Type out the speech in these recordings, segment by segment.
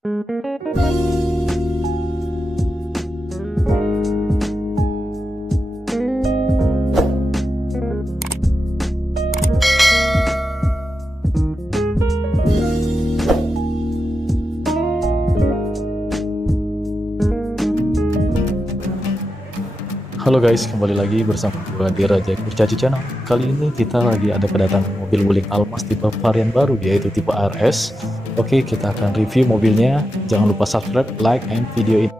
Halo guys, kembali lagi bersama gue di Raja Kurcaci Channel. Kali ini kita lagi ada kedatangan mobil wuling Almas tipe varian baru, yaitu tipe RS. Oke, kita akan review mobilnya. Jangan lupa subscribe, like, and video ini.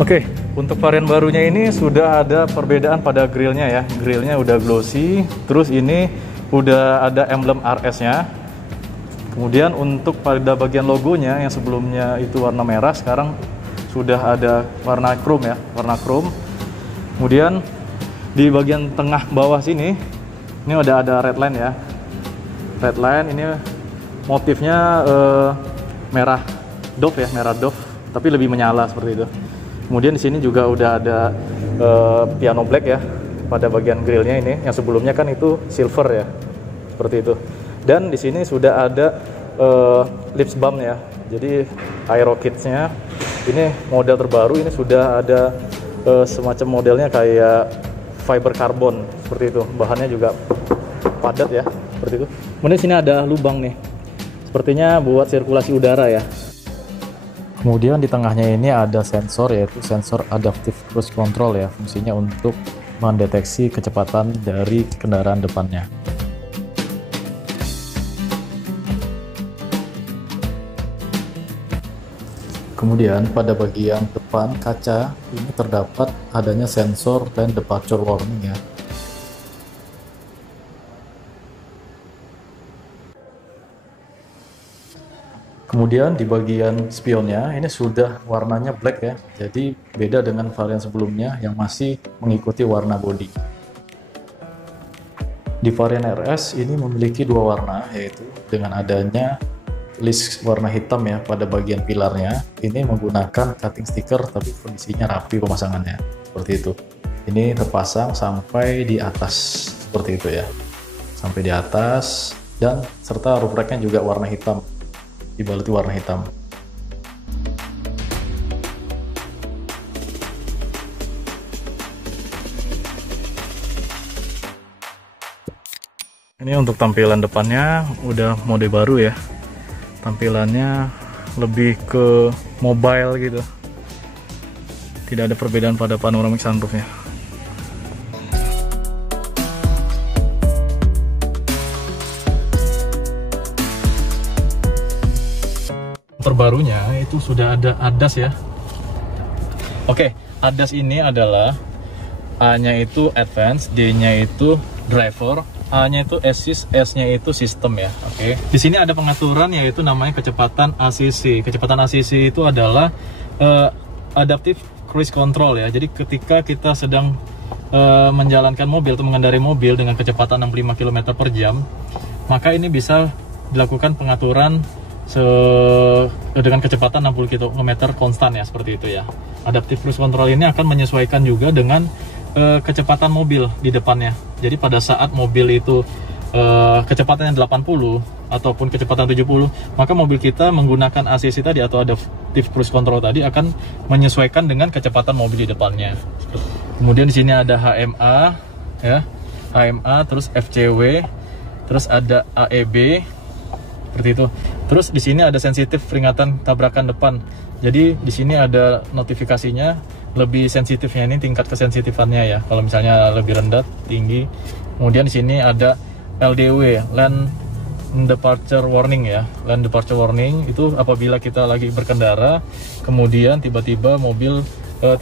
Oke, untuk varian barunya ini sudah ada perbedaan pada grillnya ya. Grillnya udah glossy, terus ini udah ada emblem RS-nya. Kemudian untuk pada bagian logonya yang sebelumnya itu warna merah, sekarang sudah ada warna chrome ya, warna chrome. Kemudian di bagian tengah bawah sini, ini udah ada red line ya. Red line ini motifnya merah Dove ya, merah Dove, tapi lebih menyala seperti itu. Kemudian di sini juga udah ada piano black ya pada bagian grillnya ini. Yang sebelumnya kan itu silver ya, seperti itu. Dan di sini sudah ada lips bump ya. Jadi aero kitsnya ini model terbaru, ini sudah ada semacam modelnya kayak fiber carbon seperti itu. Bahannya juga padat ya, seperti itu. Kemudian sini ada lubang nih. Sepertinya buat sirkulasi udara ya. Kemudian di tengahnya ini ada sensor, yaitu sensor adaptive cruise control ya. Fungsinya untuk mendeteksi kecepatan dari kendaraan depannya. Kemudian pada bagian depan kaca ini terdapat adanya sensor lane departure warning ya. Kemudian di bagian spionnya ini sudah warnanya black ya. Jadi beda dengan varian sebelumnya yang masih mengikuti warna bodi. Di varian RS ini memiliki dua warna, yaitu dengan adanya list warna hitam ya pada bagian pilarnya. Ini menggunakan cutting sticker tapi kondisinya rapi pemasangannya seperti itu. Ini terpasang sampai di atas seperti itu ya, sampai di atas, dan serta roof racknya juga warna hitam, dibaluti warna hitam. Ini untuk tampilan depannya udah mode baru ya. Tampilannya lebih ke mobile gitu, tidak ada perbedaan pada panoramic sunroofnya. Terbarunya itu sudah ada ADAS ya. Oke, ADAS ini adalah A-nya itu advance, D-nya itu driver, A-nya itu assist, S-nya itu sistem ya. Oke. Di sini ada pengaturan yaitu namanya kecepatan ACC. Kecepatan ACC itu adalah adaptive cruise control ya. Jadi ketika kita sedang menjalankan mobil atau mengendarai mobil dengan kecepatan 65 km per jam, maka ini bisa dilakukan pengaturan dengan kecepatan 60 km konstan ya, seperti itu ya. Adaptive cruise control ini akan menyesuaikan juga dengan kecepatan mobil di depannya. Jadi pada saat mobil itu kecepatannya 80 ataupun kecepatan 70, maka mobil kita menggunakan ACC tadi atau adaptive cruise control tadi akan menyesuaikan dengan kecepatan mobil di depannya. Kemudian di sini ada HMA ya, HMA, terus FCW, terus ada AEB seperti itu. Terus di sini ada sensitif peringatan tabrakan depan. Jadi di sini ada notifikasinya, lebih sensitifnya ini tingkat kesensitifannya ya. Kalau misalnya lebih rendah, tinggi. Kemudian di sini ada LDW, Lane Departure Warning ya. Lane Departure Warning itu apabila kita lagi berkendara, kemudian tiba-tiba mobil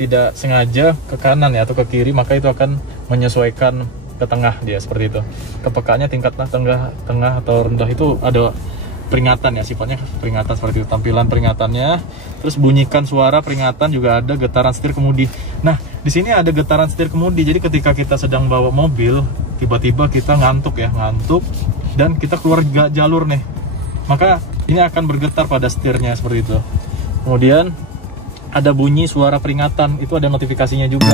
tidak sengaja ke kanan ya atau ke kiri, maka itu akan menyesuaikan ke tengah dia seperti itu. Kepekaannya tingkat tengah atau rendah itu ada peringatan ya, sifatnya peringatan seperti itu, tampilan peringatannya. Terus bunyikan suara peringatan, juga ada getaran setir kemudi. Nah, di sini ada getaran setir kemudi. Jadi ketika kita sedang bawa mobil, tiba-tiba kita ngantuk dan kita keluar jalur nih, maka ini akan bergetar pada setirnya seperti itu. Kemudian ada bunyi suara peringatan, itu ada notifikasinya juga.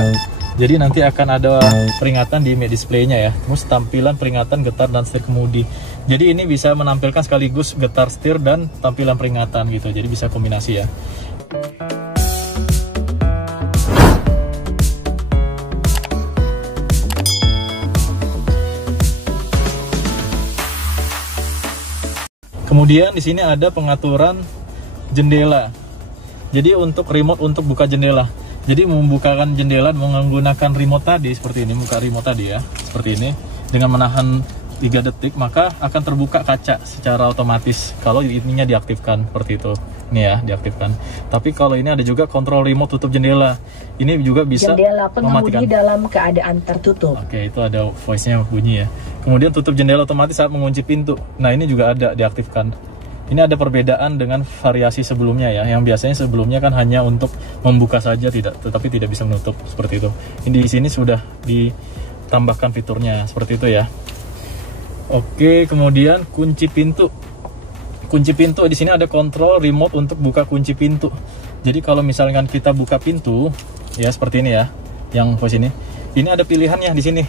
Jadi nanti akan ada peringatan di display-nya ya. Terus tampilan peringatan getar dan setir kemudi. Jadi ini bisa menampilkan sekaligus getar setir dan tampilan peringatan gitu. Jadi bisa kombinasi ya. Kemudian di sini ada pengaturan jendela. Jadi untuk remote untuk buka jendela. Jadi membukakan jendela menggunakan remote tadi seperti ini, buka remote tadi ya, seperti ini. Dengan menahan 3 detik maka akan terbuka kaca secara otomatis kalau ininya diaktifkan seperti itu. Ini ya, diaktifkan. Tapi kalau ini ada juga kontrol remote tutup jendela. Ini juga bisa jendela pengemudi mematikan dalam keadaan tertutup. Oke, itu ada voice-nya bunyi ya. Kemudian tutup jendela otomatis saat mengunci pintu. Nah, ini juga ada diaktifkan. Ini ada perbedaan dengan variasi sebelumnya ya. Yang biasanya sebelumnya kan hanya untuk membuka saja tetapi tidak bisa menutup seperti itu. Ini di sini sudah ditambahkan fiturnya seperti itu ya. Oke, kemudian kunci pintu. Kunci pintu di sini ada kontrol remote untuk buka kunci pintu. Jadi kalau misalkan kita buka pintu ya seperti ini ya, yang voice ini. Ini ada pilihannya di sini.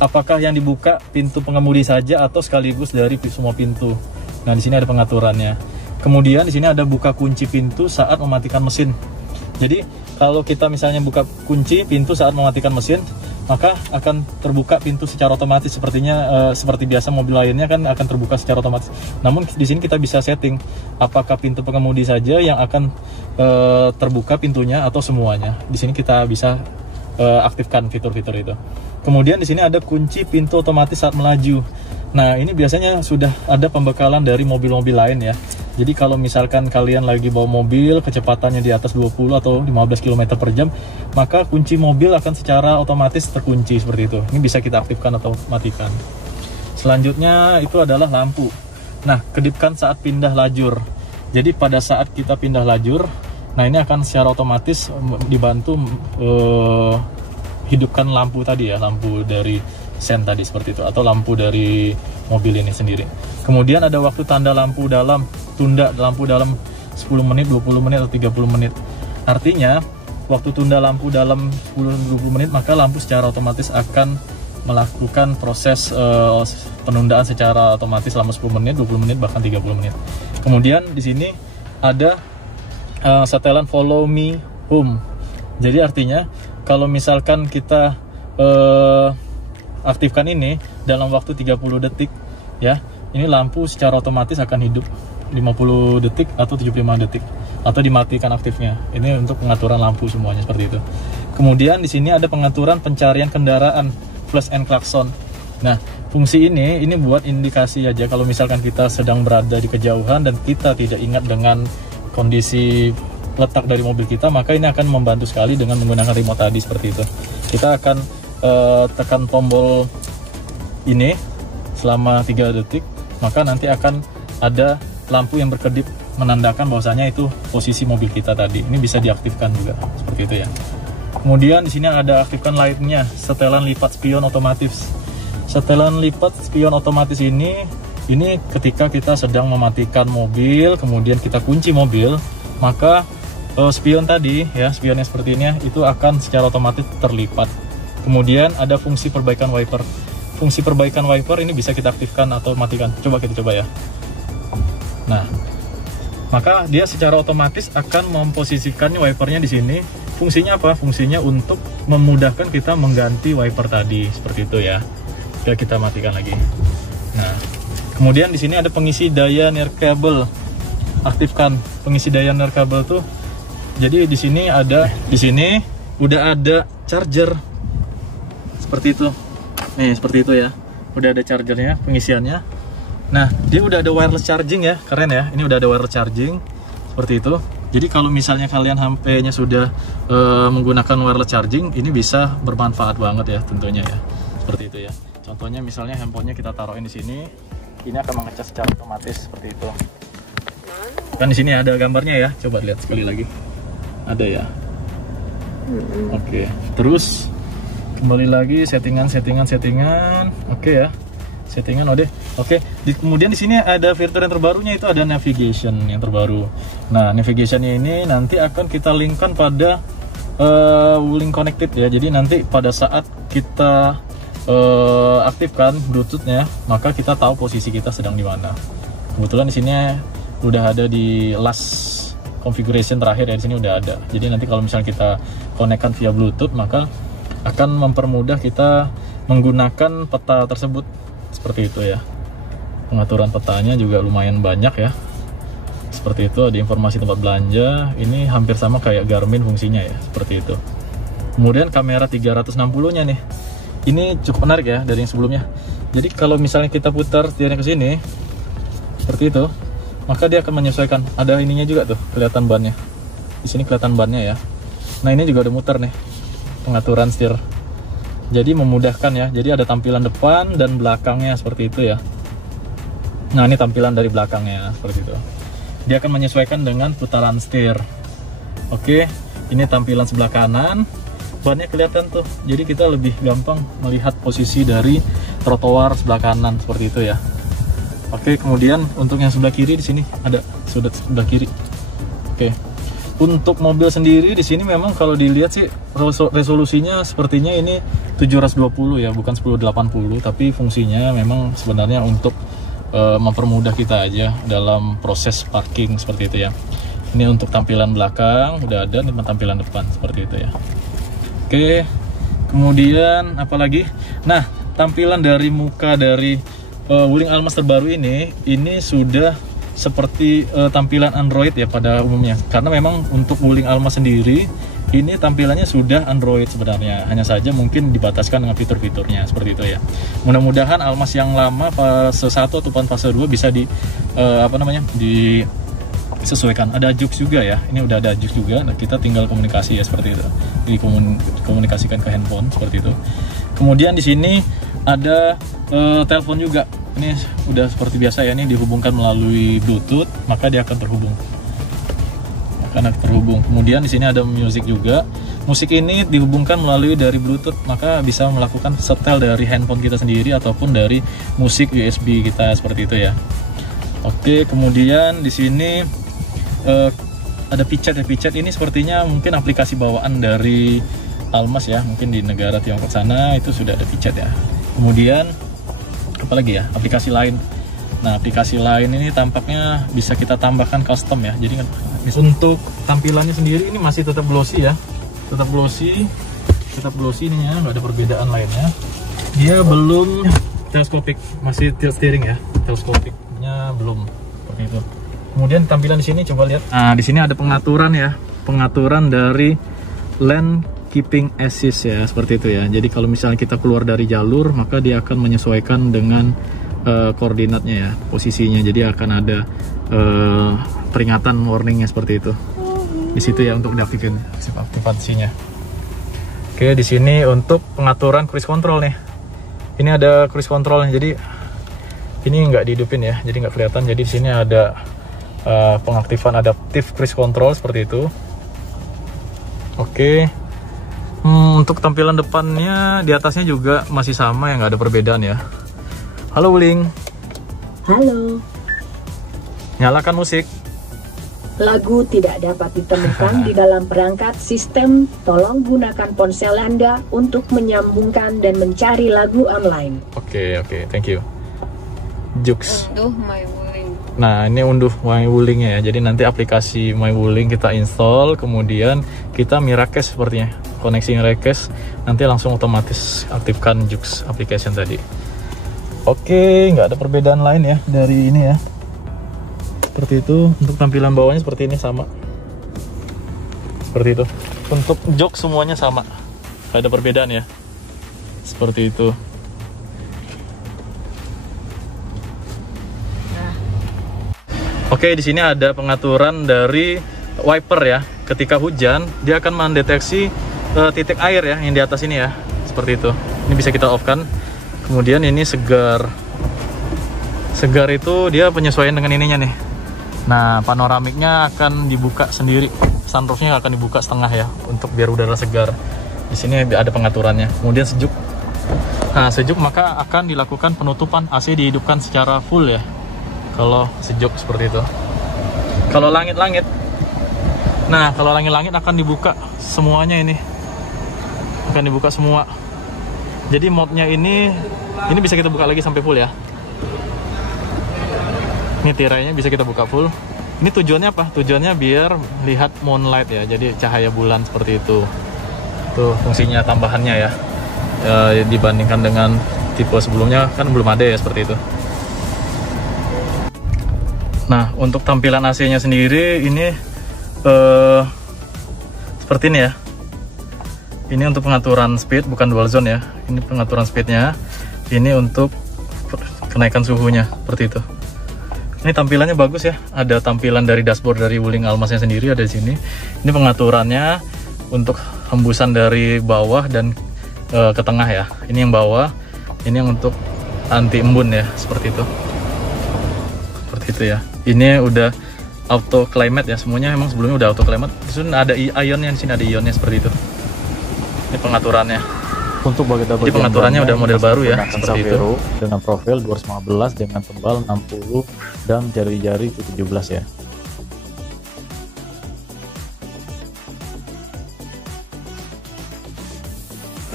Apakah yang dibuka pintu pengemudi saja atau sekaligus dari semua pintu. Nah, di sini ada pengaturannya. Kemudian di sini ada buka kunci pintu saat mematikan mesin. Jadi, kalau kita misalnya buka kunci pintu saat mematikan mesin, maka akan terbuka pintu secara otomatis sepertinya seperti biasa mobil lainnya kan akan terbuka secara otomatis. Namun di sini kita bisa setting apakah pintu pengemudi saja yang akan terbuka pintunya atau semuanya. Di sini kita bisa aktifkan fitur-fitur itu. Kemudian di sini ada kunci pintu otomatis saat melaju. Nah, ini biasanya sudah ada pembekalan dari mobil-mobil lain ya. Jadi kalau misalkan kalian lagi bawa mobil kecepatannya di atas 20 atau 15 km per jam, maka kunci mobil akan secara otomatis terkunci seperti itu. Ini bisa kita aktifkan atau matikan. Selanjutnya itu adalah lampu. Nah, kedipkan saat pindah lajur. Jadi pada saat kita pindah lajur, nah ini akan secara otomatis dibantu hidupkan lampu tadi ya, lampu dari sen tadi seperti itu, atau lampu dari mobil ini sendiri. Kemudian ada waktu tanda lampu dalam, tunda lampu dalam 10 menit, 20 menit, atau 30 menit. Artinya, waktu tunda lampu dalam 10-20 menit, maka lampu secara otomatis akan melakukan proses penundaan secara otomatis selama 10 menit, 20 menit, bahkan 30 menit. Kemudian di sini ada setelan follow me home. Jadi artinya, kalau misalkan kita aktifkan ini dalam waktu 30 detik ya, ini lampu secara otomatis akan hidup 50 detik atau 75 detik atau dimatikan aktifnya. Ini untuk pengaturan lampu semuanya seperti itu. Kemudian di sini ada pengaturan pencarian kendaraan, flash and klakson. Nah, fungsi ini buat indikasi aja kalau misalkan kita sedang berada di kejauhan dan kita tidak ingat dengan kondisi letak dari mobil kita, maka ini akan membantu sekali dengan menggunakan remote tadi seperti itu. Kita akan tekan tombol ini selama 3 detik, maka nanti akan ada lampu yang berkedip menandakan bahwasanya itu posisi mobil kita tadi. Ini bisa diaktifkan juga seperti itu ya. Kemudian di sini ada aktifkan light-nya, setelan lipat spion otomatis. Setelan lipat spion otomatis ini ketika kita sedang mematikan mobil, kemudian kita kunci mobil, maka spion tadi ya, spionnya seperti ini itu akan secara otomatis terlipat. Kemudian ada fungsi perbaikan wiper. Fungsi perbaikan wiper ini bisa kita aktifkan atau matikan. Coba kita coba ya. Nah, maka dia secara otomatis akan memposisikan wipernya di sini. Fungsinya apa? Fungsinya untuk memudahkan kita mengganti wiper tadi seperti itu ya. Oke, kita matikan lagi. Nah, kemudian di sini ada pengisi daya nirkabel. Aktifkan pengisi daya nirkabel tuh. Jadi di sini udah ada charger. Seperti itu. Nih, seperti itu ya. Udah ada chargernya, pengisiannya. Nah, dia udah ada wireless charging ya. Keren ya. Ini udah ada wireless charging. Seperti itu. Jadi kalau misalnya kalian HP-nya sudah menggunakan wireless charging, ini bisa bermanfaat banget ya tentunya ya. Seperti itu ya. Contohnya misalnya handphonenya kita taruhin di sini, ini akan mengecas secara otomatis seperti itu. Kan di sini ada gambarnya ya. Coba lihat sekali lagi. Ada ya. Oke. Terus kembali lagi settingan. Oke ya. settingan udah. Oke. Kemudian di sini ada fitur yang terbarunya, itu ada navigation yang terbaru. Nah, navigationnya ini nanti akan kita linkkan pada Wuling Connected ya. Jadi nanti pada saat kita aktifkan Bluetooth-nya, maka kita tahu posisi kita sedang di mana. Kebetulan di sini udah ada di last configuration terakhir ya, di sini udah ada. Jadi nanti kalau misalnya kita konekkan via Bluetooth, maka akan mempermudah kita menggunakan peta tersebut seperti itu ya. Pengaturan petanya juga lumayan banyak ya. Seperti itu, ada informasi tempat belanja. Ini hampir sama kayak Garmin fungsinya ya, seperti itu. Kemudian kamera 360-nya nih. Ini cukup menarik ya dari yang sebelumnya. Jadi kalau misalnya kita putar setirnya ke sini seperti itu, maka dia akan menyesuaikan. Ada ininya juga tuh, kelihatan bannya. Di sini kelihatan bannya ya. Nah, ini juga udah muter nih pengaturan setir. Jadi memudahkan ya. Jadi ada tampilan depan dan belakangnya seperti itu ya. Nah, ini tampilan dari belakangnya seperti itu. Dia akan menyesuaikan dengan putaran setir. Oke, ini tampilan sebelah kanan. Bannya kelihatan tuh. Jadi kita lebih gampang melihat posisi dari trotoar sebelah kanan seperti itu ya. Oke, kemudian untuk yang sebelah kiri di sini ada sudut sebelah kiri. Oke. Untuk mobil sendiri di sini memang kalau dilihat sih resolusinya sepertinya ini 720 ya, bukan 1080, tapi fungsinya memang sebenarnya untuk mempermudah kita aja dalam proses parking seperti itu ya. Ini untuk tampilan belakang udah ada, nih tampilan depan seperti itu ya. Oke. Kemudian apalagi? Nah, tampilan dari muka dari Wuling Almas terbaru ini sudah seperti tampilan Android ya pada umumnya. Karena memang untuk Wuling Almas sendiri ini tampilannya sudah Android sebenarnya. Hanya saja mungkin dibataskan dengan fitur-fiturnya seperti itu ya. Mudah-mudahan Almas yang lama fase 1 ataupun fase 2 bisa disesuaikan. Ada Jux juga ya. Ini udah ada Jux juga. Nah, kita tinggal komunikasi ya seperti itu. Dikomunikasikan ke handphone seperti itu. Kemudian di sini ada telepon juga. Ini udah seperti biasa ya, ini dihubungkan melalui Bluetooth, maka dia akan terhubung. Kemudian di sini ada music juga. Musik ini dihubungkan melalui dari Bluetooth, maka bisa melakukan setel dari handphone kita sendiri ataupun dari musik USB kita seperti itu ya. Oke, kemudian di sini ada Pichat ya. Pichat ini sepertinya mungkin aplikasi bawaan dari Almas ya, mungkin di negara Tiongkok sana itu sudah ada Pichat ya. Kemudian apalagi ya, aplikasi lain. Nah, aplikasi lain ini tampaknya bisa kita tambahkan custom ya. Jadi untuk tampilannya sendiri ini masih tetap glossy ya, tetap glossy ini ya, nggak ada perbedaan lainnya. Dia belum teleskopik, masih tilt steering ya, teleskopiknya belum seperti itu. Kemudian tampilan di sini coba lihat. Nah, di sini ada pengaturan ya, pengaturan dari lane keeping assist ya, seperti itu ya. Jadi kalau misalnya kita keluar dari jalur, maka dia akan menyesuaikan dengan koordinatnya ya, posisinya. Jadi akan ada peringatan warningnya seperti itu. Di situ ya untuk aktivasinya. Oke, di sini untuk pengaturan cruise control nih. Ini ada cruise controlnya. Jadi ini nggak dihidupin ya, jadi nggak kelihatan. Jadi di sini ada pengaktifan adaptive cruise control seperti itu. Oke. Untuk tampilan depannya di atasnya juga masih sama ya, nggak ada perbedaan ya. Halo Wuling. Halo. Nyalakan musik. Lagu tidak dapat ditemukan di dalam perangkat sistem. Tolong gunakan ponsel Anda untuk menyambungkan dan mencari lagu online. Oke, thank you. Jux. Unduh My Wuling. Nah, ini unduh My Wuling ya. Jadi nanti aplikasi My Wuling kita install, kemudian kita Miracast sepertinya. Koneksi Miracast, nanti langsung otomatis aktifkan Jux application tadi. Oke, nggak ada perbedaan lain ya dari ini ya. Seperti itu. Untuk tampilan bawahnya seperti ini sama. Seperti itu. Untuk jok semuanya sama. Nggak ada perbedaan ya. Seperti itu. Oke, di sini ada pengaturan dari wiper ya. Ketika hujan, dia akan mendeteksi titik air ya yang di atas ini ya. Seperti itu. Ini bisa kita off-kan. Kemudian ini segar. Segar itu dia penyesuaian dengan ininya nih. Nah, panoramiknya akan dibuka sendiri. Sunroofnya akan dibuka setengah ya, untuk biar udara segar. Di sini ada pengaturannya. Kemudian sejuk. Nah, sejuk maka akan dilakukan penutupan, AC dihidupkan secara full ya. Kalau sejuk seperti itu. Kalau langit-langit, nah kalau langit-langit akan dibuka semuanya ini. Akan dibuka semua. Jadi modnya ini bisa kita buka lagi sampai full ya. Ini tirainya bisa kita buka full. Ini tujuannya apa? Tujuannya biar lihat moonlight ya. Jadi cahaya bulan seperti itu. Tuh fungsinya tambahannya ya. Dibandingkan dengan tipe sebelumnya kan belum ada ya seperti itu. Nah, untuk tampilan AC-nya sendiri ini seperti ini ya. Ini untuk pengaturan speed, bukan dual zone ya. Ini pengaturan speednya. Ini untuk kenaikan suhunya seperti itu. Ini tampilannya bagus ya. Ada tampilan dari dashboard dari Wuling Almasnya sendiri ada di sini. Ini pengaturannya untuk hembusan dari bawah dan ke tengah ya. Ini yang bawah, ini yang untuk anti embun ya, seperti itu. Seperti itu ya. Ini udah auto climate ya, semuanya emang sebelumnya udah auto climate. Terus ada ionnya di sini, ada ionnya seperti itu. Ini pengaturannya. Untuk bagian Jadi pengaturannya udah model baru ya, seperti itu. Dengan profil 215 dengan tebal 60 dan jari-jari 17 ya.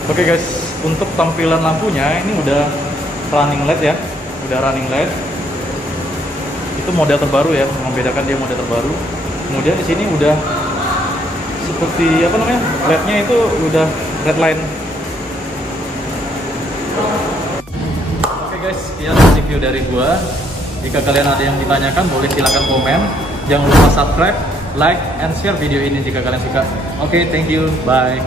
Oke guys, untuk tampilan lampunya ini udah running LED ya, udah running LED. Itu model terbaru ya, membedakan dia model terbaru. Kemudian di sini udah seperti apa namanya, LED-nya itu udah red line. Oke guys, sekian review dari gua. Jika kalian ada yang ditanyakan, boleh silahkan komen. Jangan lupa subscribe, like, and share video ini jika kalian suka. Oke, thank you, bye.